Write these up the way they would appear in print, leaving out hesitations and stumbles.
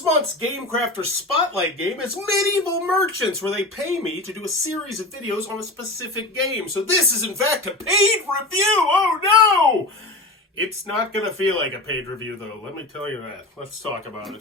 This month's Game Crafter Spotlight game is Medieval Merchants, where they pay me to do a series of videos on a specific game. So this is in fact a paid review! Oh no! It's not going to feel like a paid review though, let me tell you that. Let's talk about it.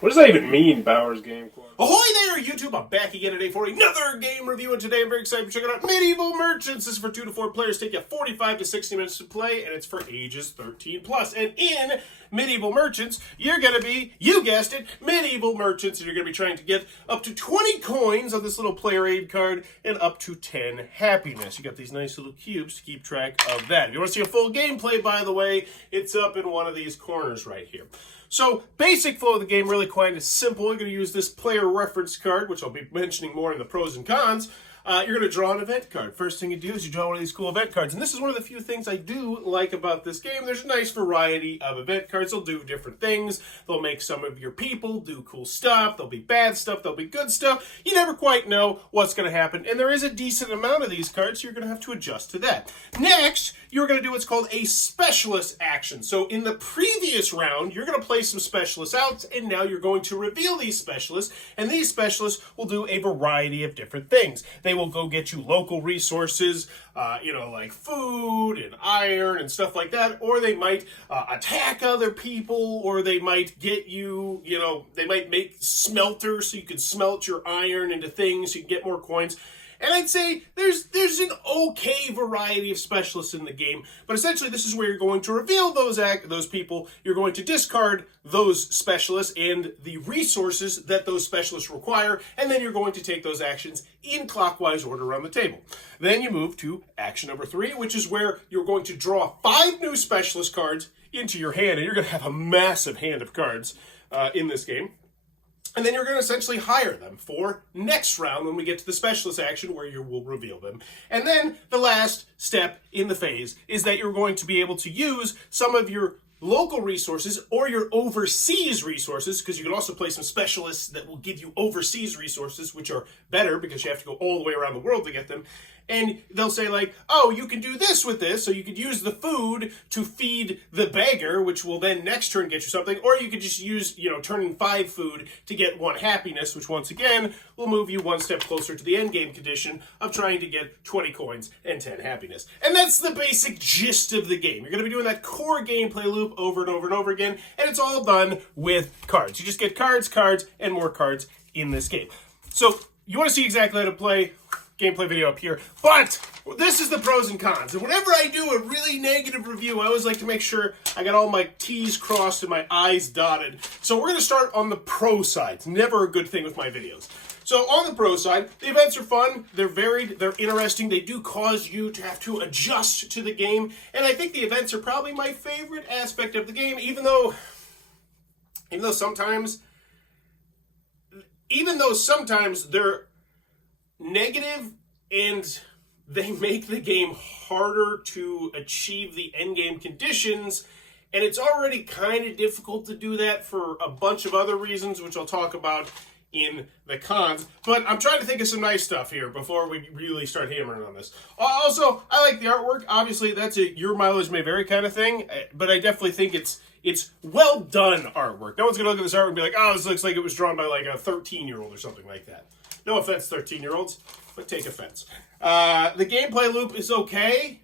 What does that even mean, Bowers Game Club? Ahoy there, YouTube! I'm back again today for another game review, and today I'm very excited to check out Medieval Merchants. This is for 2 to 4 players, take you 45 to 60 minutes to play, and it's for ages 13 plus. And in Medieval Merchants, you're going to be, you guessed it, Medieval Merchants, and you're going to be trying to get up to 20 coins on this little player aid card, and up to 10 happiness. You got these nice little cubes to keep track of that. If you want to see a full gameplay, by the way, it's up in one of these corners right here. So, basic flow of the game really quite is simple. You're going to use this player reference card, which I'll be mentioning more in the pros and cons. You're going to draw an event card. First thing you do is you draw one of these cool event cards. And this is one of the few things I do like about this game. There's a nice variety of event cards. They'll do different things. They'll make some of your people do cool stuff. There'll be bad stuff. There'll be good stuff. You never quite know what's going to happen. And there is a decent amount of these cards, so you're going to have to adjust to that. Next, you're going to do what's called a specialist action. So in the previous round, you're going to play some specialists out, and now you're going to reveal these specialists. And these specialists will do a variety of different things. They will go get you local resources, like food and iron and stuff like that, or they might attack other people, or they might get you, they might make smelters so you can smelt your iron into things so you can get more coins. And I'd say there's an okay variety of specialists in the game, but essentially this is where you're going to reveal those people. You're going to discard those specialists and the resources that those specialists require, and then you're going to take those actions in clockwise order around the table. Then you move to action number 3, which is where you're going to draw 5 new specialist cards into your hand, and you're going to have a massive hand of cards in this game. And then you're going to essentially hire them for next round when we get to the specialist action where you will reveal them. And then the last step in the phase is that you're going to be able to use some of your local resources or your overseas resources, because you can also play some specialists that will give you overseas resources, which are better because you have to go all the way around the world to get them. And they'll say like, oh, you can do this with this, so you could use the food to feed the beggar, which will then next turn get you something, or you could just use, turning 5 food to get 1 happiness, which once again will move you one step closer to the end game condition of trying to get 20 coins and 10 happiness. And that's the basic gist of the game. You're going to be doing that core gameplay loop over and over and over again, and it's all done with cards. You just get cards, and more cards in this game. So you want to see exactly how to play, gameplay video up here, but this is the pros and cons. And whenever I do a really negative review, I always like to make sure I got all my T's crossed and my I's dotted. So we're going to start on the pro side. It's never a good thing with my videos. So on the pro side, the events are fun, they're varied, they're interesting, they do cause you to have to adjust to the game, and I think the events are probably my favorite aspect of the game, even though sometimes they're negative and they make the game harder to achieve the endgame conditions, and it's already kind of difficult to do that for a bunch of other reasons, which I'll talk about in the cons. But I'm trying to think of some nice stuff here before we really start hammering on this. Also, I like the artwork. Obviously, that's a your mileage may vary kind of thing, but I definitely think it's well done artwork. No one's gonna look at this artwork and be like, oh, this looks like it was drawn by like a 13-year-old or something like that. No offense, 13-year-olds, but take offense. The gameplay loop is okay,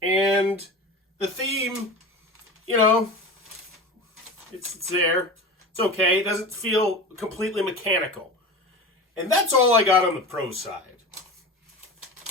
and the theme, it's there. It's okay. It doesn't feel completely mechanical. And that's all I got on the pro side.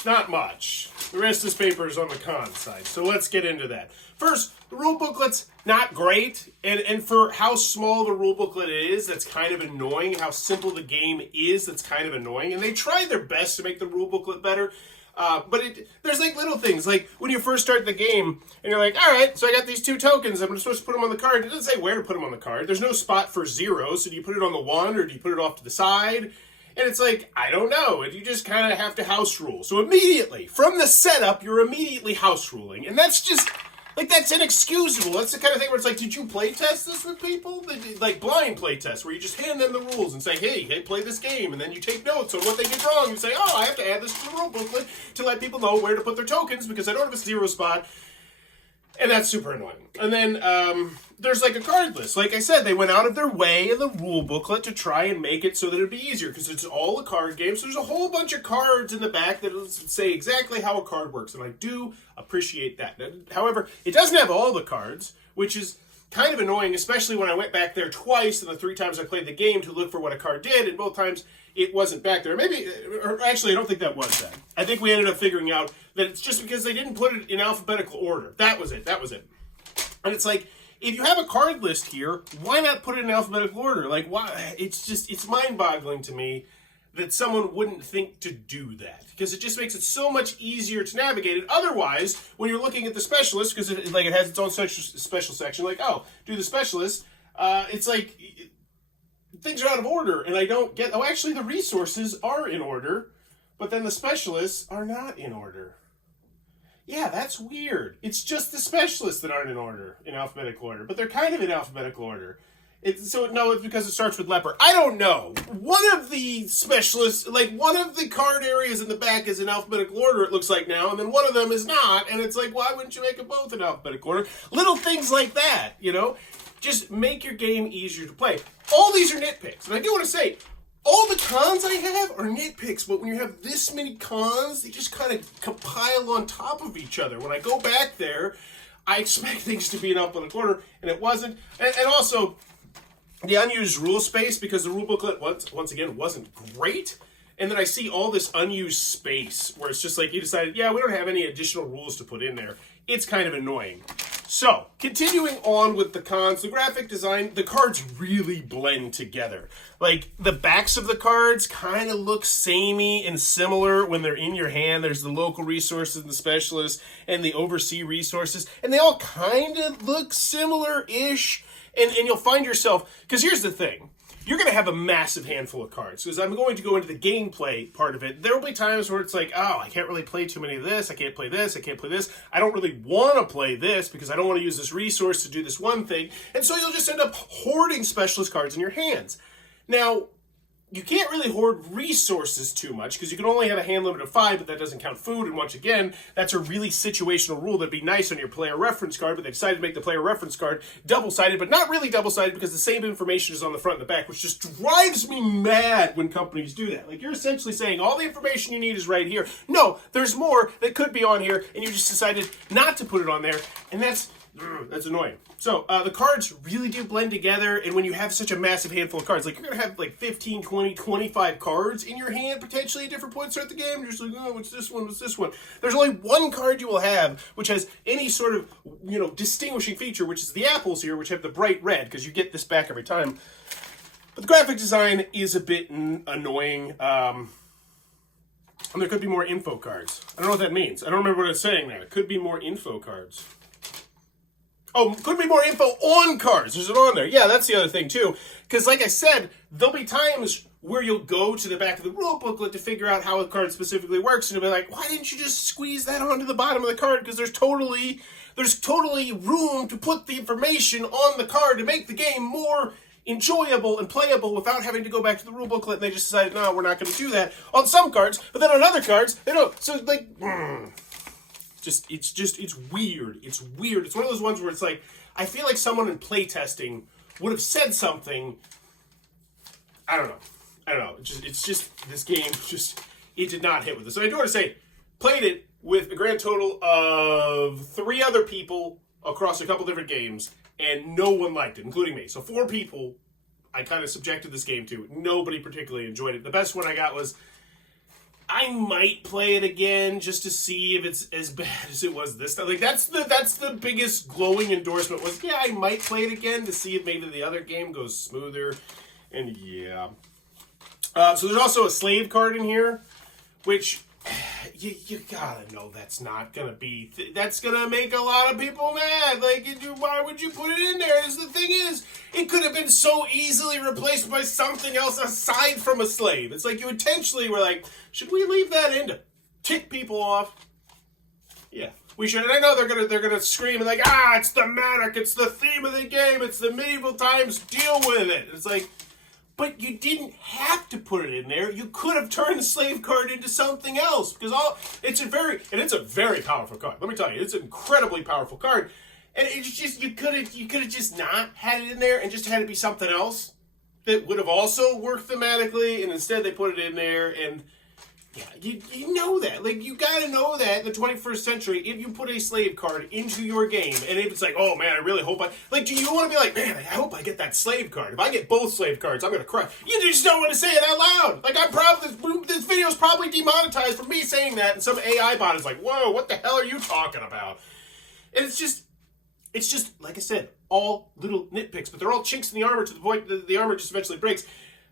Not much. The rest of this paper is on the con side, so let's get into that. First, the rule booklet's not great, and for how small the rule booklet is, that's kind of annoying. How simple the game is, that's kind of annoying. And they tried their best to make the rule booklet better, but there's like little things, like when you first start the game, and you're like, all right, so I got these 2 tokens, I'm supposed to put them on the card. It doesn't say where to put them on the card. There's no spot for 0, so do you put it on the 1, or do you put it off to the side? And it's like, I don't know. You just kind of have to house rule. So immediately, from the setup, you're immediately house ruling. And that's just, that's inexcusable. That's the kind of thing where it's like, did you play test this with people? Like blind play tests, where you just hand them the rules and say, hey, play this game. And then you take notes on what they did wrong. You say, oh, I have to add this to the rule booklet to let people know where to put their tokens because I don't have a 0 spot. And that's super annoying. And then there's like a card list. Like I said, they went out of their way in the rule booklet to try and make it so that it'd be easier because it's all a card game. So there's a whole bunch of cards in the back that say exactly how a card works. And I do appreciate that. However, it doesn't have all the cards, which is kind of annoying, especially when I went back there twice and the 3 times I played the game to look for what a card did. And both times it wasn't back there. Maybe, or actually, I don't think that was that. I think we ended up figuring out that it's just because they didn't put it in alphabetical order. That was it. And it's like, if you have a card list here, why not put it in alphabetical order? Like, why? It's mind-boggling to me that someone wouldn't think to do that. Because it just makes it so much easier to navigate it. Otherwise, when you're looking at the specialist, because it has its own special section, like, oh, do the specialist, it's like things are out of order, and I don't get, oh, actually the resources are in order, but then the specialists are not in order. Yeah, that's weird. It's just the specialists that aren't in order, in alphabetical order, but they're kind of in alphabetical order. It's because it starts with leper. I don't know. One of the specialists, like one of the card areas in the back is in alphabetical order, it looks like now, and then one of them is not, and it's like, why wouldn't you make it both in alphabetical order? Little things like that, you know? Just make your game easier to play. All these are nitpicks. And I do want to say, all the cons I have are nitpicks, but when you have this many cons, they just kind of compile on top of each other. When I go back there, I expect things to be in alphabetical order, and it wasn't. And also, the unused rule space, because the rule booklet, once again, wasn't great. And then I see all this unused space, where it's just like you decided, yeah, we don't have any additional rules to put in there. It's kind of annoying. So, continuing on with the cons, the graphic design, the cards really blend together. Like, the backs of the cards kind of look samey and similar when they're in your hand. There's the local resources and the specialists and the overseas resources, and they all kind of look similar-ish. And you'll find yourself, because here's the thing. You're going to have a massive handful of cards. Because I'm going to go into the gameplay part of it. There will be times where it's like, oh, I can't really play too many of this. I can't play this. I can't play this. I don't really want to play this because I don't want to use this resource to do this one thing. And so you'll just end up hoarding specialist cards in your hands. Now, you can't really hoard resources too much because you can only have a hand limit of 5, but that doesn't count food. And once again, that's a really situational rule that'd be nice on your player reference card, but they decided to make the player reference card double-sided, but not really double-sided because the same information is on the front and the back, which just drives me mad when companies do that. Like, you're essentially saying all the information you need is right here. No, there's more that could be on here, and you just decided not to put it on there, and that's annoying. So, the cards really do blend together, and when you have such a massive handful of cards, like, you're going to have, like, 15, 20, 25 cards in your hand, potentially, at different points throughout the game. You're just like, oh, what's this one, what's this one? There's only one card you will have, which has any sort of, distinguishing feature, which is the apples here, which have the bright red, because you get this back every time. But the graphic design is a bit annoying. And there could be more info cards. I don't know what that means. I don't remember what it's saying there. It could be more info cards. Oh, could be more info on cards. There's it on there. Yeah, that's the other thing, too. Because, like I said, there'll be times where you'll go to the back of the rule booklet to figure out how a card specifically works, and you'll be like, why didn't you just squeeze that onto the bottom of the card? Because there's totally room to put the information on the card to make the game more enjoyable and playable without having to go back to the rule booklet, and they just decided, no, we're not going to do that on some cards, but then on other cards, they don't. So, like, It's weird. It's weird. It's one of those ones where it's like, I feel like someone in playtesting would have said something. I don't know. It's just this game it did not hit with us. So I do want to say, played it with a grand total of 3 other people across a couple different games, and no one liked it, including me. So 4 people I kind of subjected this game to. Nobody particularly enjoyed it. The best one I got was, I might play it again just to see if it's as bad as it was this time. Like, that's the biggest glowing endorsement was, yeah, I might play it again to see if maybe the other game goes smoother. And yeah. So there's also a slave card in here, which you gotta know that's not gonna be, that's gonna make a lot of people mad. Like, why would you put it in there? The thing is, it could have been so easily replaced by something else aside from a slave. It's like you intentionally were like, should we leave that in to tick people off? Yeah, we should. And I know they're gonna scream and like, it's thematic, it's the theme of the game, it's the medieval times, deal with it. It's like, but you didn't have to put it in there. You could have turned the slave card into something else, because it's a very powerful card. Let me tell you, it's an incredibly powerful card. And it's just, you could have just not had it in there and just had it be something else that would have also worked thematically, and instead they put it in there, and yeah, you know that. Like, you gotta know that in the 21st century, if you put a slave card into your game, and if it's like, oh man, I really hope like, do you want to be like, man, I hope I get that slave card. If I get both slave cards, I'm gonna cry. You just don't want to say it out loud. Like, I'm probably, this video's probably demonetized for me saying that, and some AI bot is like, whoa, what the hell are you talking about? And it's just, like I said, all little nitpicks, but they're all chinks in the armor to the point that the armor just eventually breaks.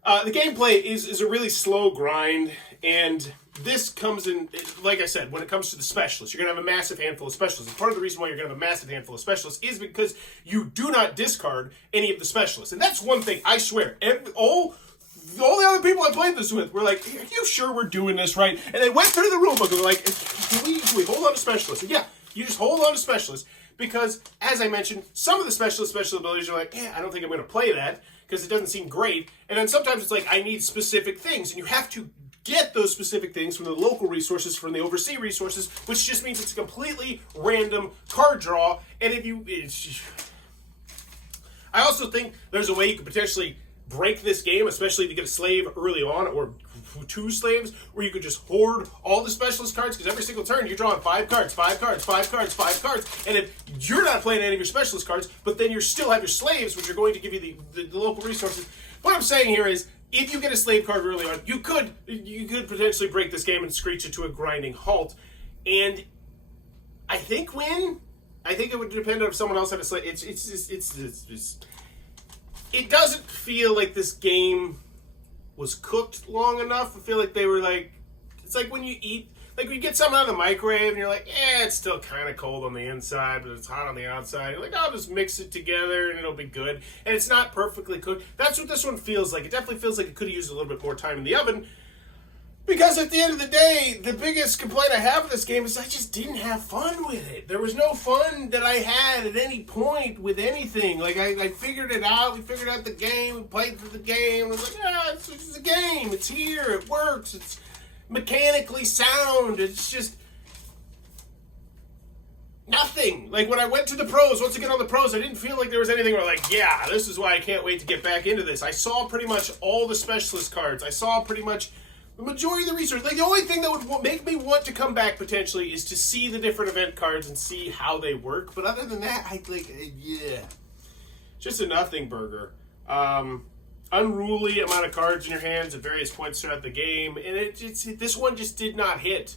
The gameplay is a really slow grind, and this comes in, like I said, when it comes to the specialists, you're going to have a massive handful of specialists. And part of the reason why you're going to have a massive handful of specialists is because you do not discard any of the specialists. And that's one thing, I swear, all the other people I played this with were like, are you sure we're doing this right? And they went through the rulebook and were like, can we hold on to specialists? And yeah, you just hold on to specialists. Because, as I mentioned, some of the special abilities are like, I don't think I'm going to play that because it doesn't seem great. And then sometimes it's like, I need specific things. And you have to get those specific things from the local resources, from the overseas resources, which just means it's a completely random card draw. And I also think there's a way you could potentially break this game, especially if you get a slave early on, or 2 slaves, where you could just hoard all the specialist cards, because every single turn you're drawing 5 cards, 5 cards, 5 cards, 5 cards, and if you're not playing any of your specialist cards, but then you still have your slaves, which are going to give you the local resources. What I'm saying here is, if you get a slave card early on, you could potentially break this game and screech it to a grinding halt, and I think win. I think it would depend on if someone else had a slave. It doesn't feel like this game was cooked long enough. I feel like they were like, it's like when you eat, like when you get something out of the microwave and you're like, it's still kind of cold on the inside, but it's hot on the outside. You're like, I'll just mix it together and it'll be good. And it's not perfectly cooked. That's what this one feels like. It definitely feels like it could have used a little bit more time in the oven. Because at the end of the day, the biggest complaint I have with this game is I just didn't have fun with it. There was no fun that I had at any point with anything. Like, I figured it out. We figured out the game. We played through the game. I was like, it's a game. It's here. It works. It's mechanically sound. It's just nothing. Like, when I went to the pros, once again on the pros, I didn't feel like there was anything where like, this is why I can't wait to get back into this. I saw pretty much all the specialist cards. I saw pretty much the majority of the research. Like, the only thing that would make me want to come back potentially is to see the different event cards and see how they work. But other than that, just a nothing burger. Unruly amount of cards in your hands at various points throughout the game, and this one just did not hit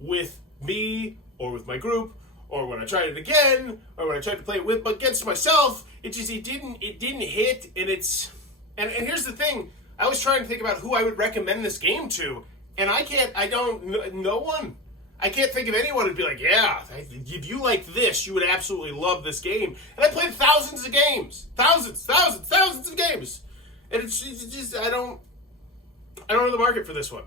with me or with my group, or when I tried it again, or when I tried to play it against myself. It didn't hit, and here's the thing. I was trying to think about who I would recommend this game to, and no one. I can't think of anyone who'd be like, if you like this, you would absolutely love this game. And I played thousands of games. Thousands of games. And it's just, I don't know the market for this one.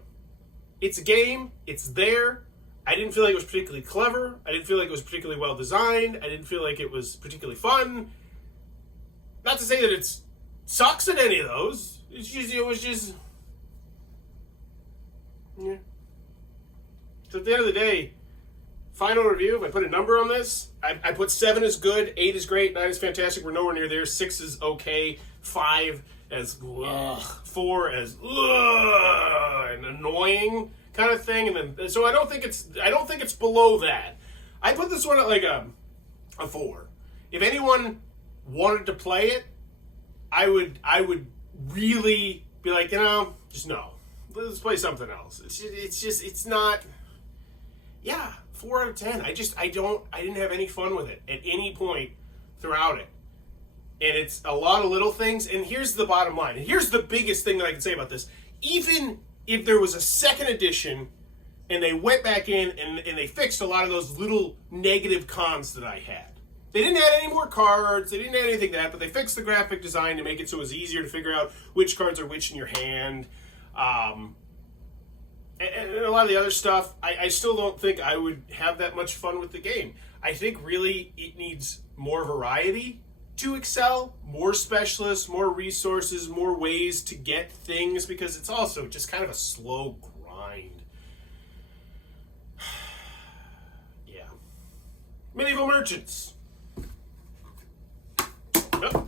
It's a game. It's there. I didn't feel like it was particularly clever. I didn't feel like it was particularly well designed. I didn't feel like it was particularly fun. Not to say that it sucks at any of those. It was just, yeah. So at the end of the day, final review, if I put a number on this, I put 7 is good, 8 is great, 9 is fantastic, we're nowhere near there, 6 is okay, 5 as 4 as an annoying kind of thing, and then so I don't think it's below that. I put this one at like a 4. If anyone wanted to play it, I would really be like, just no. Let's play something else. It's not. Yeah, 4 out of 10. I didn't have any fun with it at any point throughout it. And it's a lot of little things. And here's the bottom line. And here's the biggest thing that I can say about this. Even if there was a second edition and they went back in and they fixed a lot of those little negative cons that I had. They didn't add any more cards. They didn't add anything like that, but they fixed the graphic design to make it so it was easier to figure out which cards are which in your hand. And a lot of the other stuff, I still don't think I would have that much fun with the game. I think really it needs more variety to excel, more specialists, more resources, more ways to get things, because it's also just kind of a slow grind. Yeah. Medieval Merchants.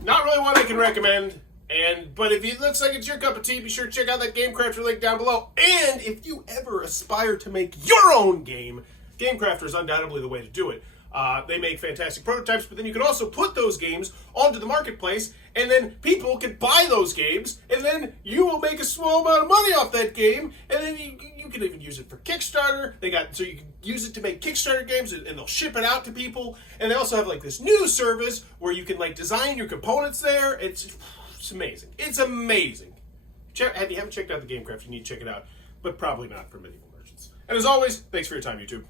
Not really one I can recommend. But if it looks like it's your cup of tea, be sure to check out that GameCrafter link down below. And if you ever aspire to make your own game, GameCrafter is undoubtedly the way to do it. They make fantastic prototypes, but then you can also put those games onto the marketplace, and then people can buy those games, and then you will make a small amount of money off that game, and then you can even use it for Kickstarter. So you can use it to make Kickstarter games, and they'll ship it out to people. And they also have like this new service where you can like design your components there. It's amazing. It's amazing. If you haven't checked out the GameCraft, you need to check it out, but probably not for medieval merchants. And as always, thanks for your time, YouTube.